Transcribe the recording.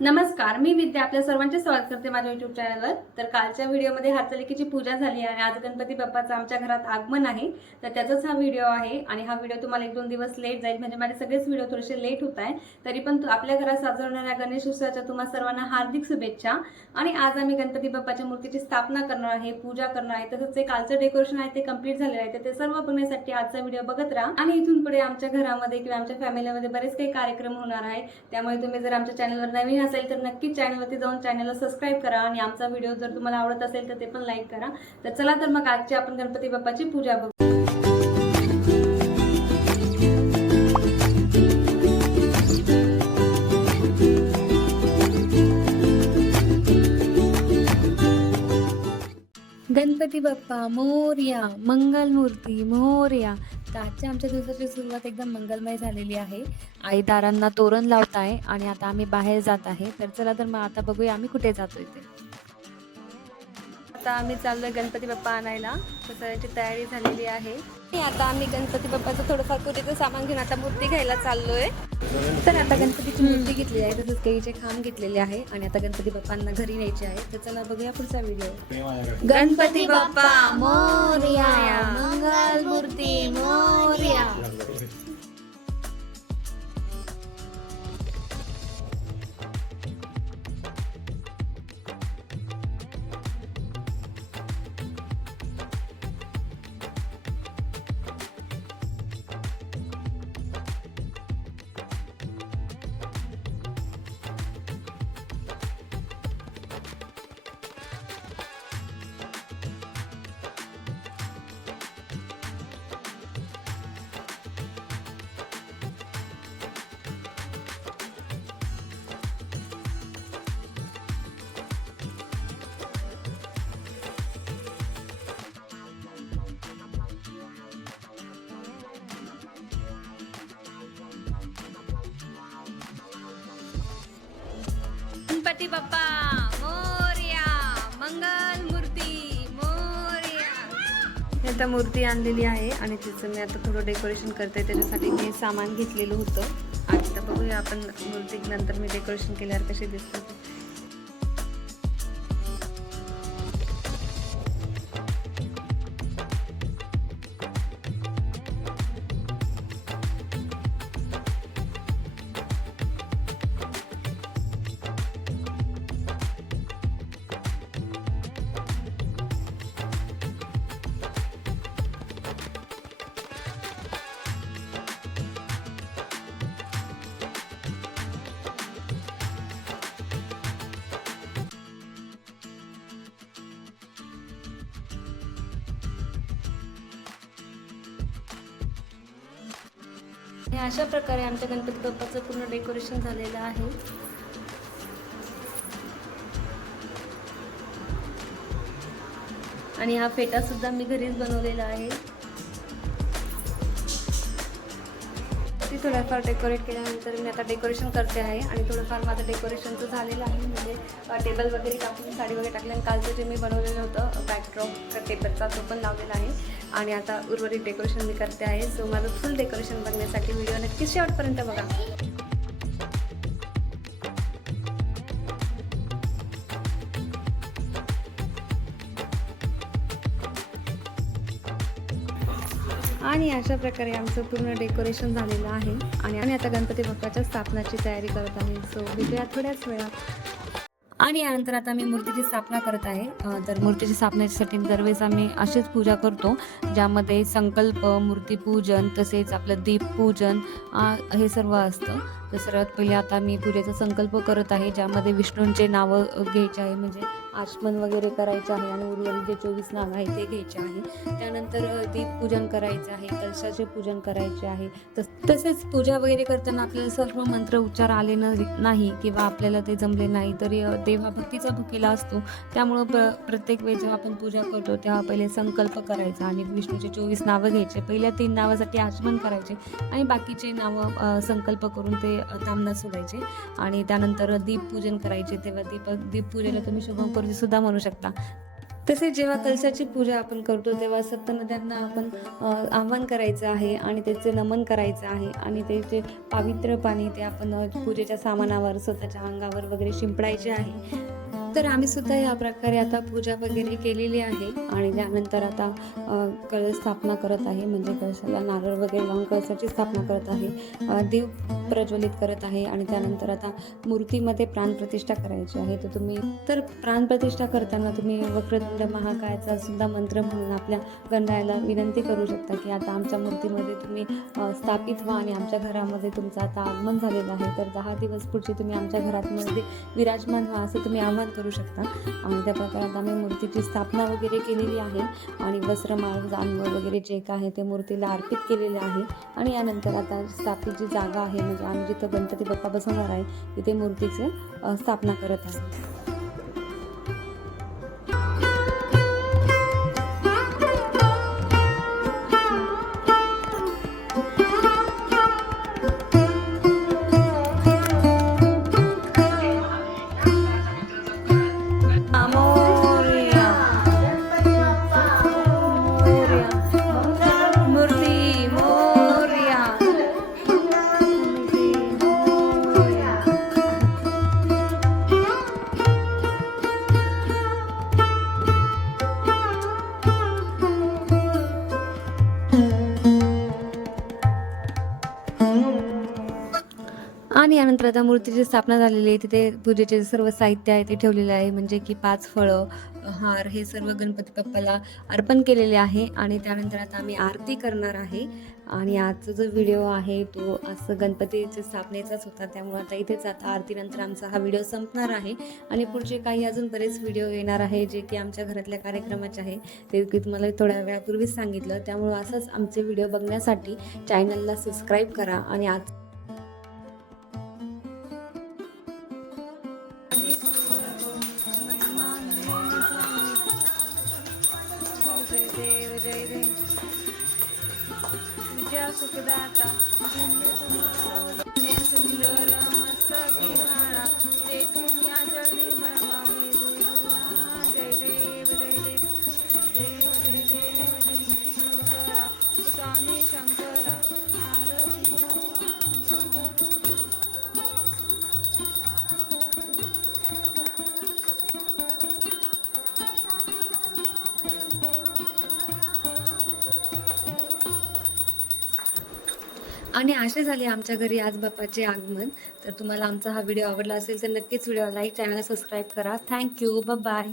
नमस्कार, मी विद्या आपल्या सर्वांचे स्वागत करते माझ्या युट्यूब चॅनलवर. तर कालच्या व्हिडिओमध्ये हरतालिकेची पूजा झाली आणि आज गणपती बाप्पाचं आमच्या घरात आगमन आहे. तर त्याचाच हा व्हिडिओ आहे आणि हा व्हिडिओ तुम्हाला 1-2 दिवस लेट जाईल, म्हणजे माझे सगळेच व्हिडिओ थोडेसे लेट होत आहे. तरी पण आपल्या घरात साजवणाऱ्या गणेश उत्सवाच्या तुम्हा सर्वांना हार्दिक शुभेच्छा. आणि आज आम्ही गणपती बाप्पाच्या मूर्तीची स्थापना करणार आहे, पूजा करणार आहे. तसंच जे कालचं डेकोरेशन आहे ते कंप्लीट झालेलं आहे. तर ते सर्व बघण्यासाठी आजचा व्हिडिओ बघत राहा. आणि इथून पुढे आमच्या घरामध्ये किंवा आमच्या फॅमिलीमध्ये बरेच काही कार्यक्रम होणार आहे. त्यामुळे तुम्ही जर आमच्या चॅनलवर नवीन असेल तर नक्कीच चॅनलवरती जाऊन चॅनलला सबस्क्राईब करा आणि आमचा व्हिडिओ जर तुम्हाला आवडत असेल तर ते पण लाईक करा. तर चला तर मग आजची आपण गणपती बाप्पाची पूजा बघू. गणपती बाप्पा मोरया, मंगल मूर्ती मोरया. तर आजच्या आमच्या दिवसाची सुरुवात एकदम मंगलमय झालेली आहे. आई दारांना तोरण लावत आहे आणि आता आम्ही बाहेर जात आहे. तर चला तर मग आता बघूया आम्ही कुठे जातोय ते. आता आम्ही चाललोय गणपती बाप्पा आणायला. तर सगळ्यांची तयारी झालेली आहे. आता आम्ही गणपती बाप्पाचं थोडंफार पूजेचं सामान घेऊन आता मूर्ती घ्यायला चाललोय. तर आता गणपतीची मूर्ती घेतली आहे, तसंच केळीचे खांब घेतलेले आहे आणि आता गणपती बाप्पांना घरी न्यायचे आहे. तर चला बघूया पुढचा व्हिडिओ. गणपती बाप्पा मोरया, मंगल मूर्ती मोरया. गणपती बाप्पा मोरया, मंगल मूर्ती मोरया. आता मूर्ती आणलेली आहे आणि तिचं मी आता थोडं डेकोरेशन करते. त्याच्यासाठी मी सामान घेतलेलं होतं. आता बघूया आपण मूर्ती नंतर मी डेकोरेशन केल्यावर कशी दिसतात. अशा प्रकारे आमच्या गणपती बाप्पाचं पूर्ण डेकोरेशन झालेलं आहे. आणि हा फेटा सुद्धा मी घरीच बनवलेला आहे. थोडंफार डेकोरेट केल्यानंतर मी आता डेकोरेशन करते आहे आणि थोडंफार माझं डेकोरेशनचं झालेलं आहे. म्हणजे टेबल वगैरे टाकून साडी वगैरे टाकले आणि कालचं जे मी बनवलेलं होतं बॅकड्रॉप टेबलचा तो पण लावलेला आहे. आणि आता उर्वरित डेकोरेशन मी करते आहे. सो माझं फुल डेकोरेशन बघण्यासाठी व्हिडिओ नक्कीच शेवटपर्यंत बघा. आणि अशा प्रकारे आमचं पूर्ण डेकोरेशन झालेलं आहे आणि आता गणपती बाप्पाच्या स्थापनाची तयारी करत आहे. सो भेटूया थोड्याच वेळात. आणि यानंतर आता मी मूर्तीची स्थापना करत आहे. तर मूर्तीची स्थापनेसाठी दरवेळेस आम्ही अशीच पूजा करतो, ज्यामध्ये संकल्प, मूर्तीपूजन, तसेच आपलं दीपपूजन हे सर्व असतं. तर सर्वात पहिले आता मी पूजेचा संकल्प करत आहे, ज्यामध्ये विष्णूंचे नावं घ्यायचे आहे, म्हणजे आचमन वगैरे करायचं आहे आणि उर्वरित जे 24 नावं आहे ते घ्यायचे आहे. त्यानंतर दीपपूजन करायचं आहे, कलशाचे पूजन करायचे आहे. तसेच पूजा वगैरे करताना आपल्याला सर्व मंत्र उच्चार आले नाही किंवा आपल्याला ते जमले नाही तरी देवाभक्तीचा भुकेला असतो. त्यामुळं प्रत्येक वेळी जेव्हा आपण पूजा करतो तेव्हा पहिले संकल्प करायचा आणि विष्णूचे 24 नावं घ्यायचे. पहिल्या 3 नावासाठी आचमन करायचे आणि बाकीचे नावं संकल्प करून ते तांबनात सोडायचे आणि त्यानंतर दीपपूजन करायचे. तेव्हा दीपपूजेला तुम्ही शुभंकरोती सुद्धा म्हणू शकता. तसेच जेव्हा कलशाची पूजा आपण करतो तेव्हा सप्तनद्यांना आपण आवाहन करायचं आहे आणि त्याचे नमन करायचं आहे आणि त्याचे पवित्र पाणी ते आपण पूजेच्या सामानावर स्वतःच्या अंगावर वगैरे शिंपडायचे आहे. तर आम्ही सुद्धा या प्रकारे आता पूजा वगैरे केलेली आहे आणि त्यानंतर आता कलश स्थापना करत आहे, म्हणजे कलशाला नारळ वगैरे लावून कलशाची स्थापना करत आहे, दीप प्रज्वलित करत आहे आणि त्यानंतर आता मूर्तीमध्ये प्राणप्रतिष्ठा करायची आहे. तर प्राणप्रतिष्ठा करताना तुम्ही वक्रतुंड महाकायचा सुद्धा मंत्र म्हणून आपल्या गणरायाला विनंती करू शकता की आता आमच्या मूर्तीमध्ये तुम्ही स्थापित व्हा आणि आमच्या घरामध्ये तुमचं आता आगमन झालेलं आहे, तर 10 दिवस पुढचे तुम्ही आमच्या घरामध्ये विराजमान व्हा असं तुम्ही आवाहन करू शकता. आणि त्या प्रकारात आम्ही मूर्तीची स्थापना वगैरे केलेली आहे आणि वस्त्रमाळ जानवं वगैरे जे काय आहे ते मूर्तीला अर्पित केलेले आहे. आणि यानंतर आता स्थापित जी जागा आहे, म्हणजे आम्ही जिथं गणपती बाप्पा बसवणार आहे तिथे मूर्तीची स्थापना करत आहे. मोरया मोरया मूर्ती मोरया मूर्ती मोरया. आणि यानंतर आता मूर्तीची स्थापना झालेली आहे, तिथे पूजेचे सर्व साहित्य आहे ते ठेवलेले आहे, म्हणजे की 5 फळं, हार हे सर्व गणपती बाप्पाला अर्पण केलेले आहे. आणि त्यानंतर आता आम्ही आरती करणार आहे. आणि आजचा जो व्हिडिओ आहे तो असं गणपतीच्या स्थापनेचाच होता, त्यामुळे आता इथेच आता आरतीनंतर आमचा हा व्हिडिओ संपणार आहे. आणि पुढचे काही अजून बरेच व्हिडिओ येणार आहे जे की आमच्या घरातल्या कार्यक्रमाचे आहे, ते की तुम्हाला थोड्या वेळापूर्वीच सांगितलं. त्यामुळे असंच आमचे व्हिडिओ बघण्यासाठी चॅनलला सबस्क्राईब करा. आणि आज जय देव जय देव विद्या सुखदाता सुंदर मस्तक विहारा देखून या जळी मळवा हे दुर्या. जय देव जय देव जय देव जय देव शंकरा स्वामी शंकरा आरती. आणि असे झाले आमच्या घरी आज बाप्पाचे आगमन. तर तुम्हाला आमचा हा व्हिडिओ आवडला असेल तर नक्कीच व्हिडिओ लाईक, चॅनलला सबस्क्राईब करा. थँक्यू. बाय.